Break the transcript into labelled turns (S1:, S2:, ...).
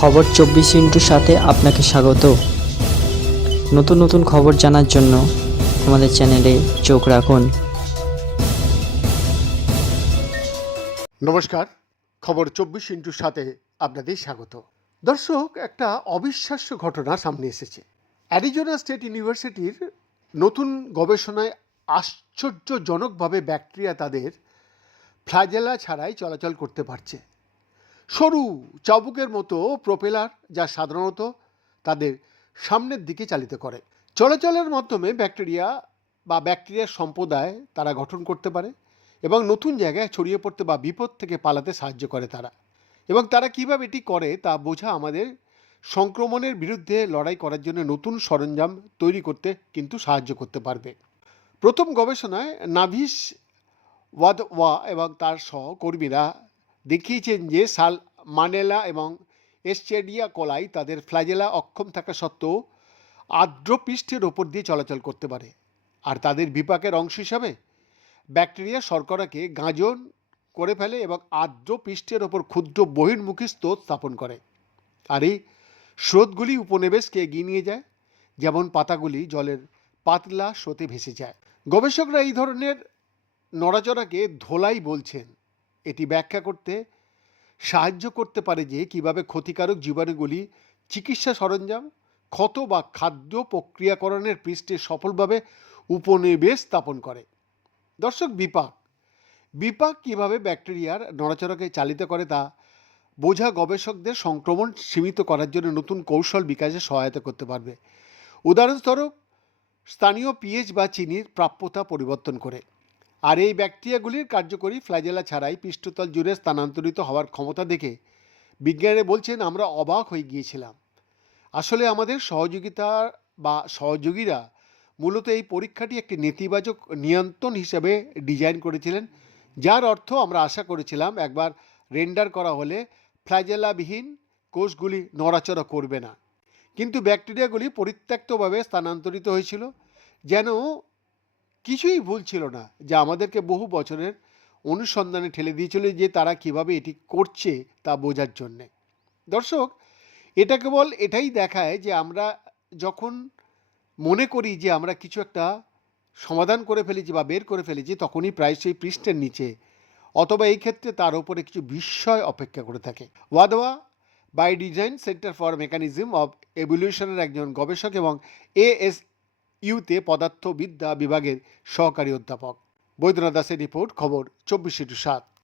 S1: খবর চব্বিশ ইন্টুর সাথে আপনাকে স্বাগত। নতুন নতুন খবর জানার জন্য আমাদের চ্যানেলে চোখ রাখুন।
S2: নমস্কার, খবর চব্বিশ ইন্টুর সাথে আপনাদের স্বাগত। দর্শক, একটা অবিশ্বাস্য ঘটনা সামনে এসেছে। অ্যারিজোনা স্টেট ইউনিভার্সিটির নতুন গবেষণায় আশ্চর্যজনকভাবে ব্যাকটেরিয়া তাদের ফ্লাজেলা ছাড়াই চলাচল করতে পারছে। সরু চাবুকের মতো প্রোপেলার যা সাধারণত তাদের সামনের দিকে চালিত করে। চলাচলের মাধ্যমে ব্যাকটেরিয়া বা ব্যাকটেরিয়ার সম্প্রদায় তারা গঠন করতে পারে এবং নতুন জায়গায় ছড়িয়ে পড়তে বা বিপদ থেকে পালাতে সাহায্য করে তারা। এবং তারা কীভাবে এটি করে তা বোঝা আমাদের সংক্রমণের বিরুদ্ধে লড়াই করার জন্য নতুন সরঞ্জাম তৈরি করতে কিন্তু সাহায্য করতে পারবে। প্রথম গবেষণায় নাভিস ওয়াদ ওয়া এবং তার সহকর্মীরা দেখিয়েছেন যে সাল, মানেলা এবং এসচেডিয়া কলাই তাদের ফ্লাজেলা অক্ষম থাকা সত্ত্বেও আর্দ্র পৃষ্ঠের ওপর দিয়ে চলাচল করতে পারে। আর তাদের বিপাকের অংশ হিসাবে ব্যাকটেরিয়া শর্করাকে গাঁজন করে ফেলে এবং আর্দ্র পৃষ্ঠের ওপর ক্ষুদ্র বহির্মুখী স্তর স্থাপন করে। আর এই স্রোতগুলি উপনিবেশকে এগিয়ে নিয়ে যায়, যেমন পাতাগুলি জলের পাতলা স্রোতে ভেসে যায়। গবেষকরা এই ধরনের নড়াচড়াকে ধোলাই বলছেন। এটি ব্যাখ্যা করতে সাহায্য করতে পারে যে কীভাবে ক্ষতিকারক জীবাণুগুলি চিকিৎসা সরঞ্জাম, ক্ষত বা খাদ্য প্রক্রিয়াকরণের পৃষ্ঠে সফলভাবে উপনিবেশ স্থাপন করে। দর্শক, বিপাক। বিপাক কীভাবে ব্যাকটেরিয়ার নড়াচড়াকে চালিত করে তা বোঝা গবেষকদের সংক্রমণ সীমিত করার জন্য নতুন কৌশল বিকাশে সহায়তা করতে পারবে। উদাহরণস্বরূপ, স্থানীয় পিএইচ বা চিনির প্রাপ্যতা পরিবর্তন করে। আর এই ব্যাকটেরিয়াগুলির কার্যকরী ফ্ল্যাজেলা ছাড়াই পৃষ্ঠতল জুড়ে স্থানান্তরিত হওয়ার ক্ষমতা দেখে বিজ্ঞানীরা বলছেন, আমরা অবাক হয়ে গিয়েছিলাম। আসলে আমাদের সহযোগিতা বা সহযোগীরা মূলত এই পরীক্ষাটি একটি নেতিবাচক নিয়ন্ত্রণ হিসেবে ডিজাইন করেছিলেন, যার অর্থ আমরা আশা করেছিলাম একবার রেন্ডার করা হলে ফ্ল্যাজেলাবিহীন কোষগুলি নড়াচড়া করবে না। কিন্তু ব্যাকটেরিয়াগুলি পরিত্যক্তভাবে স্থানান্তরিত হয়েছিল, যেন কিছুই ভুল ছিল না যা আমাদেরকে বহু বছরের অনুসন্ধানে ঠেলে দিয়েছিল যে তারা কীভাবে এটি করছে তা বোঝার জন্যে। দর্শক, এটা কেবল এটাই দেখায় যে আমরা যখন মনে করি যে আমরা কিছু একটা সমাধান করে ফেলেছি বা বের করে ফেলেছি, তখনই প্রায়শই পৃষ্ঠের নিচে অথবা এই ক্ষেত্রে তার উপরে কিছু বিস্ময় অপেক্ষা করে থাকে। ওয়াদওয়া by design centre for mechanism of এভলিউশনের একজন গবেষক এবং এএস ইউতে পদার্থবিদ্যা বিভাগের সহকারী অধ্যাপক। বৈদ্যনাথ দাসের রিপোর্ট খবর চব্বিশে টু সাত।